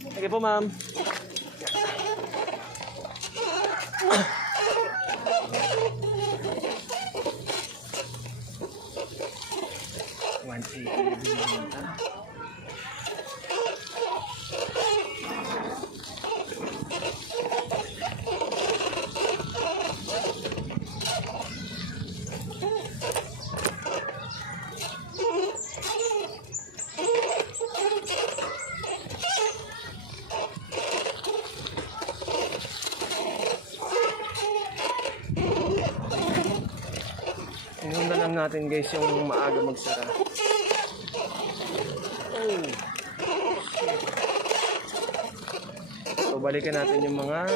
Sige po, ma'am. 180. Inuna lang natin guys yung maaga magsara. Oh, shit. So balikan natin yung mga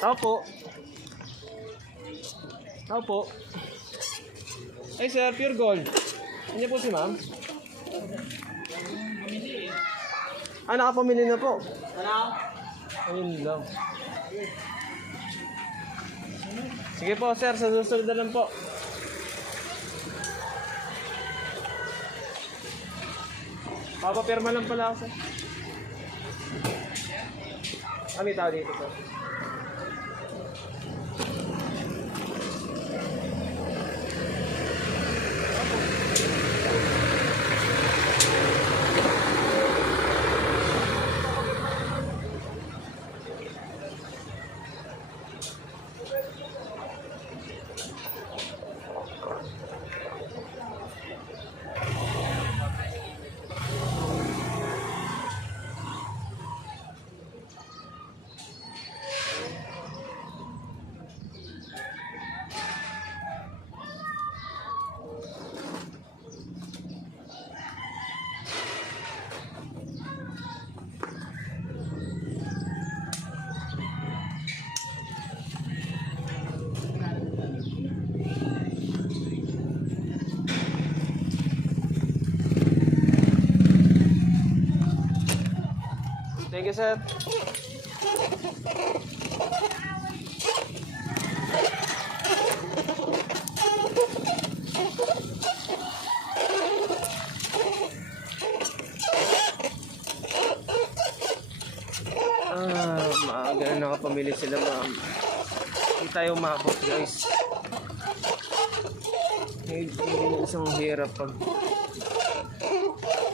tao po. Tao po. Ay sir, pure gold. Ano po si ma'am? Nakapamili na po. Ayun lang. Sige po sir, sa susunod na lang po. Papapirma lang pala ako sir. May tao dito sir. Thank you, sir. Maaga na nakapamili sila, ma'am. Hindi tayo umabot, guys. Hindi isang hirap pag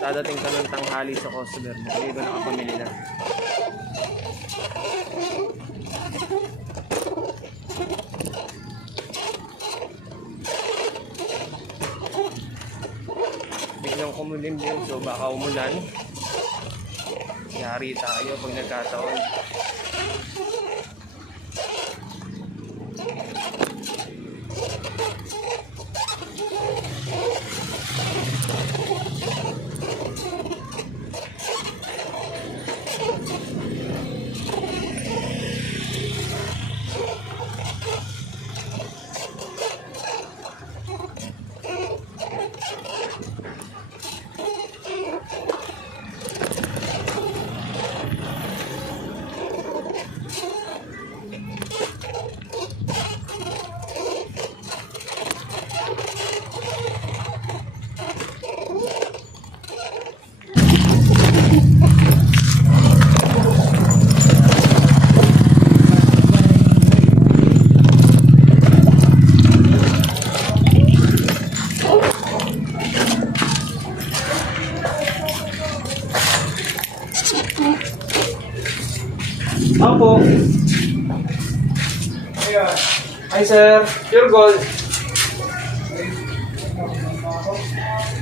dadating ka ng tanghali sa customer mo. Hindi ba nakapamili na? Biglang kumulim din, so baka umulan. Yari tayo pag nagkataon. Opo. Hi sir, pure gold.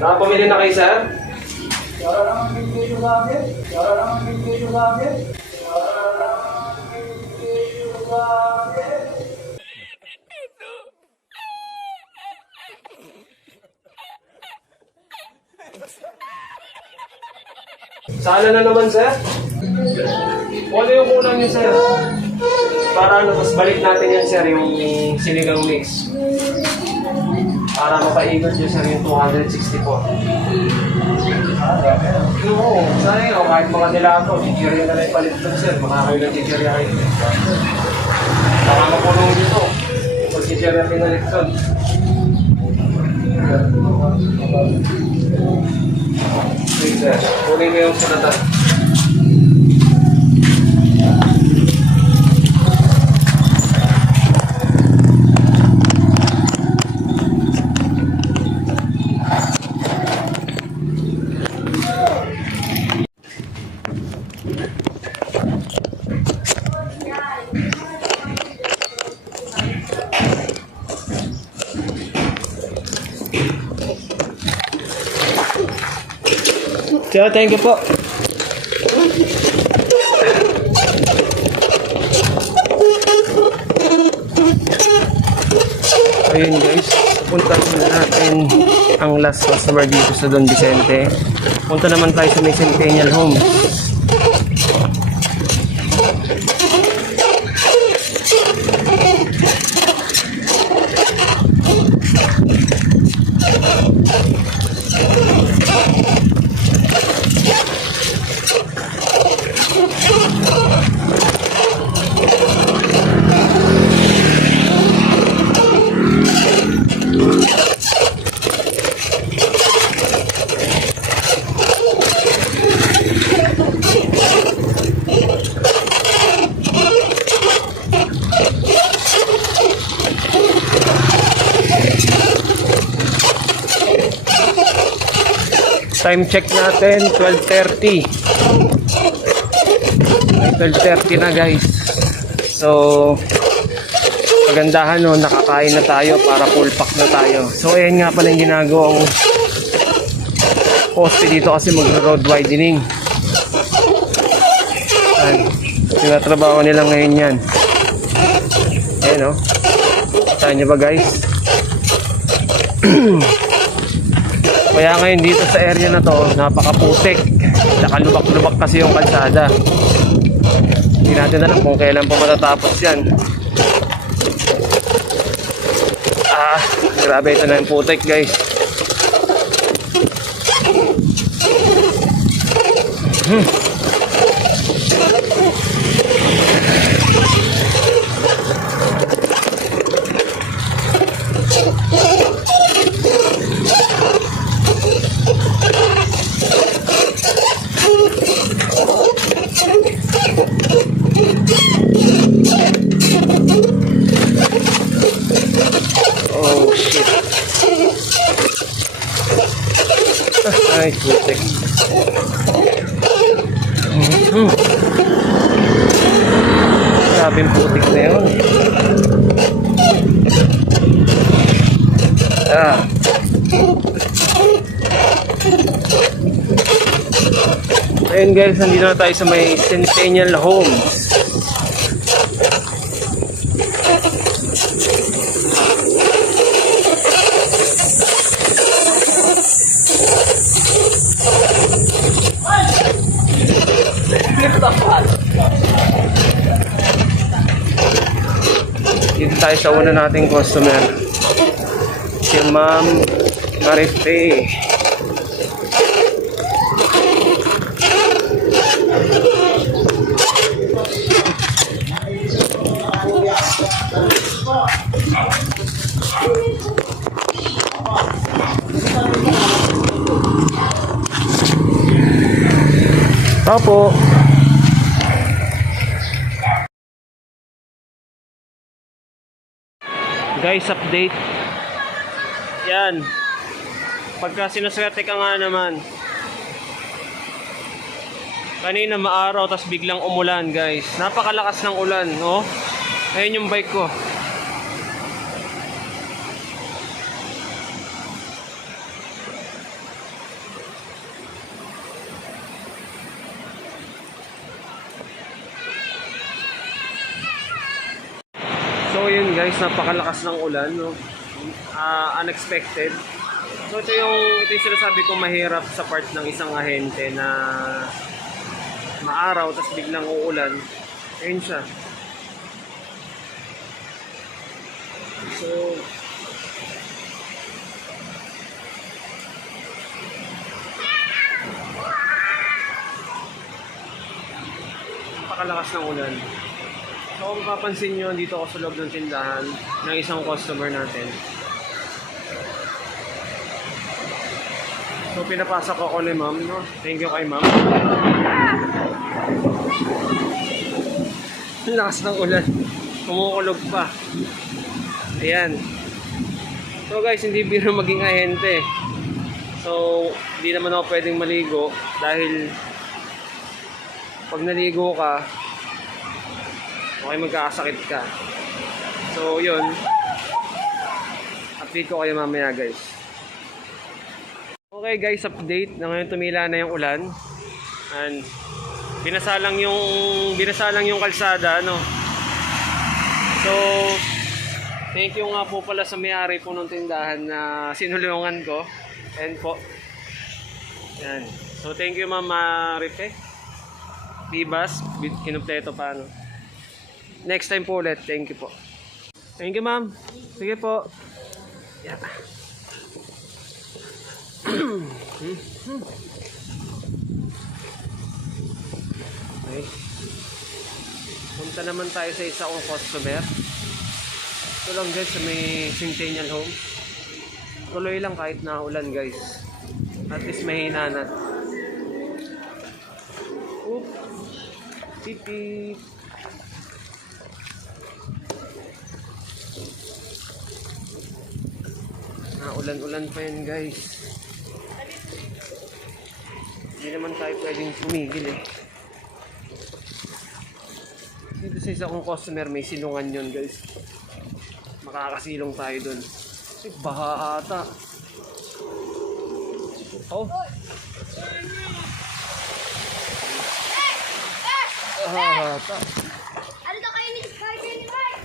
Nakapamili na kayo sir? Sana na naman sir? Ano yung kulang niyo sir? Para ano, tapos balik natin yan sir, yung sinigang mix. Para mapaikot nyo sir yung 264. Oo, sana yun, kahit mga nilato, chichirya na lang palit doon sir, makakayo ng chichirya kayo. Baka makulong dito, kung chichirya pinalit doon. Sige sir, kunin mo yung sulatan. Sir, thank you po. Ayun guys, punta natin ang last customer dito sa Don Vicente. Punta naman tayo sa may Centennial Home. Time check natin, 12:30. Ay, 12:30 na guys. So, pagandahan no, nakakain na tayo para full pack na tayo. So, ayan nga pala yung ginagawang poste dito kasi mag-road widening. Ayan, tinatrabaho nila ngayon yan. Ayan o. Saan nyo ba guys? Kaya ngayon dito sa area na to, napakaputik. Saka lubak-lubak kasi yung kalsada. Hindi natin alam kung kailan pa matatapos yan. Grabe, ito na yung putik guys. Oh shit. Ay, putik. Grabing putik na yun. Ayun guys, nandito na tayo sa may Centennial Homes. Dito tayo sa una nating customer, si Ma'am Marife. Opo. Guys, update. Yan. Pagka sinuswerte ka nga naman. Kanina maaraw, tas biglang umulan guys. Napakalakas ng ulan, no? Ayun yung bike ko. So yun guys, napakalakas ng ulan, no? Unexpected. So ito yung sinasabi ko mahirap sa part ng isang ahente na maaraw tapos biglang uulan. Ayun siya. So napakalakas ng ulan. So kung mapapansin nyo, dito ako sa loob ng tindahan ng isang customer natin. So, pinapasok ako ni ma'am, no? Thank you kay ma'am. Ang lakas ng ulan. Kumukulog pa. Ayan. So guys, hindi biro maging ahente. So, hindi naman ako pwedeng maligo dahil pag naligo ka, okay magkakasakit ka. So, yun. Update ko kayo mamaya guys. Okay guys, update. Na ngayon tumila na yung ulan. And binasalang yung kalsada, no. So, thank you nga po pala sa may-ari po ng tindahan na sinulungan ko. And po. Yan. So, thank you Ma'am Rife. Bibas, kinumpleto pa, no. Next time po ulit. Thank you po. Thank you Ma'am. Sige po. Yeah. Okay. Punta naman tayo sa isa kong customer. Ito lang guys sa may Centennial Home. Tuloy lang kahit naulan guys. At least may hinanat. Oop. Pipip. Ulan-ulan pa yan guys. Hindi naman tayo pwedeng tumigil eh. Dito sa isa kong customer may silungan yun guys. Makakasilong tayo dun. Kasi baha ata. Oh. Baha ata. Ano daw kayo ni Spider ni Mike?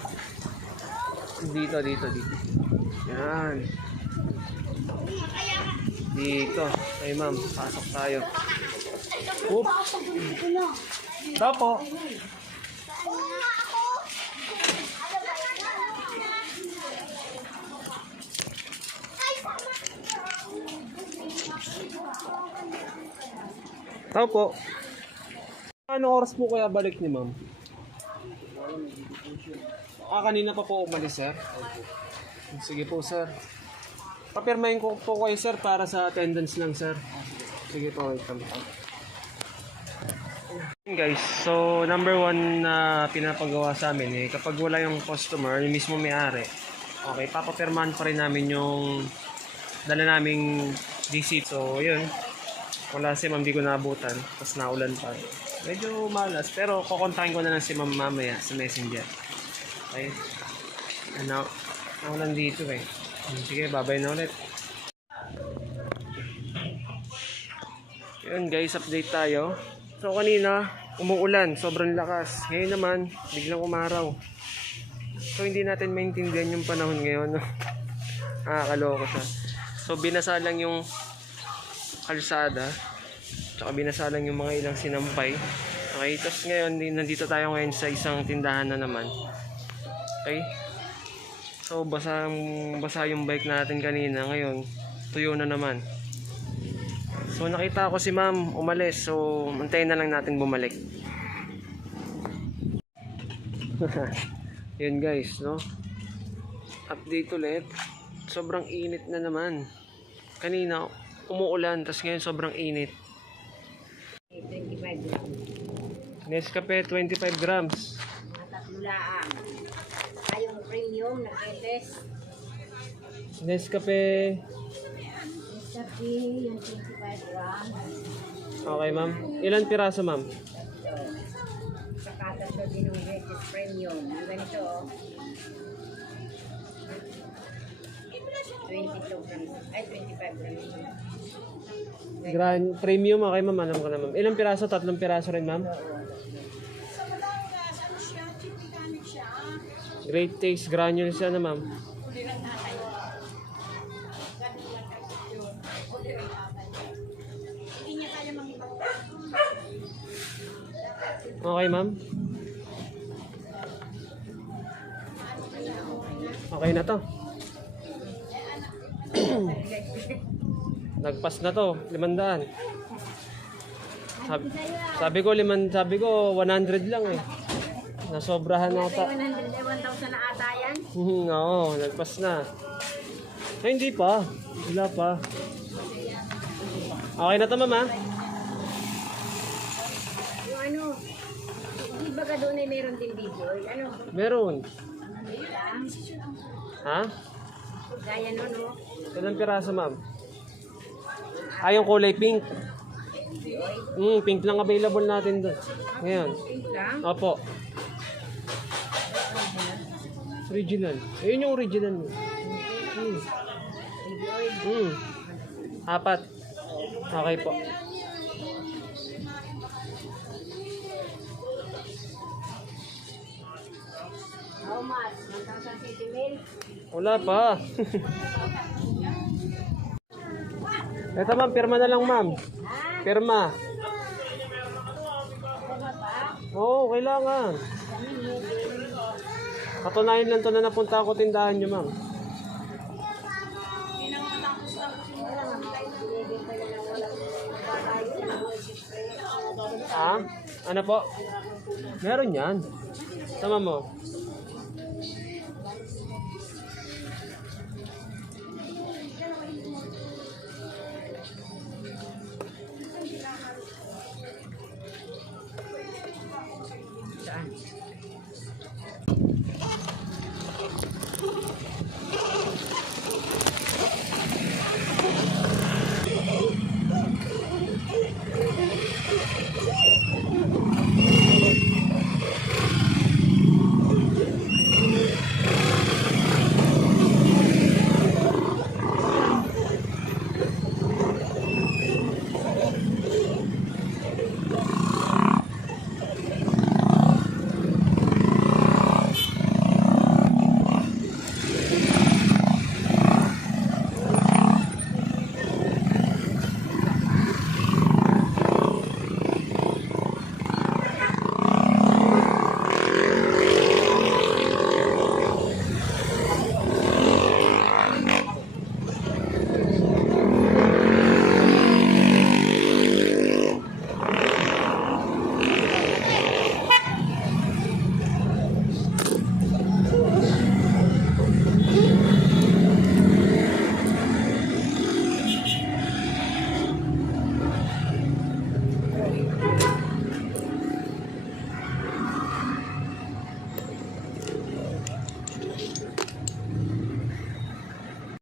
Dito. Yan. Dito. Ay ma'am, pasok tayo. Oop. Tapo. Tao po. Anong oras po kaya balik ni ma'am? Kanina pa po umalis, sir? Sige po, sir. Papirmahin ko po kayo, sir, para sa attendance lang, sir. Sige po, welcome. Guys, so number one na pinapagawa sa amin eh, kapag wala yung customer, yung mismo may-ari, okay, papapirmahan pa rin namin yung dala naming DC. So, yun. Wala si ma'am, di ko naabutan. Tapos naulan pa. Medyo malas. Pero kukontakin ko na lang si ma'am mamaya sa messenger. Okay? Ano? Naulan dito eh. Sige, babay na ulit. Yun guys, update tayo. So kanina, umuulan. Sobrang lakas. Ngayon naman, biglang umaraw. So hindi natin maintindihan yung panahon ngayon. Kaloka siya. So binasa lang yung kalsada, tsaka binasa lang yung mga ilang sinampay. Okay, tapos ngayon nandito tayo ngayon sa isang tindahan na naman. Okay, so basa yung bike natin kanina, ngayon tuyo na naman. So nakita ko si ma'am umalis, so antayin na lang natin bumalik. Yun guys, no, update ulit. Sobrang init na naman kanina. Umuulan, tapos ngayon sobrang init. 25 grams. Nescafe 25 grams. Mga tatlo laang. Tayong premium na ketes. Nescafe. Nescafe yung 25 grams. Okay ma'am. Ilan piraso ma'am? Saka tatlo din yung ketes premium. Yung ganito, 22 grams. Ay, 25 grams. Premium, okay ma'am. Alam ko na ma'am. Ilang piraso? 3 piraso rin ma'am? Great taste granules siya na ma'am. Okay ma'am. Okay na to. Nagpas na to, 500. Sabi ko 100 lang eh. Nasobrahan na ata. 100,000 na ata yan. Oo, nagpas na. Ay, hindi pa. Wala pa. Okay na to, ma'am, ha? Yung ano, di ba ka doon ay meron din video? Ano? Meron. Lang. Ha? Gaya no, no? Ilang piraso, ma'am? Yung kulay pink. Pink lang available natin doon. Ngayon. Pink lang? Opo. Original. Ayun yung original mo. Apat. Okay po. How much? 1,000 mil? Wala pa. Ito, ma'am, pirma na lang, ma'am. Ha? Pirma. Tama ba? Oo, kailangan. Kami moving. Katunayan lang to na napunta ako tindahan nyo, ma'am. Ha? Ano po? Meron yan. Tama mo.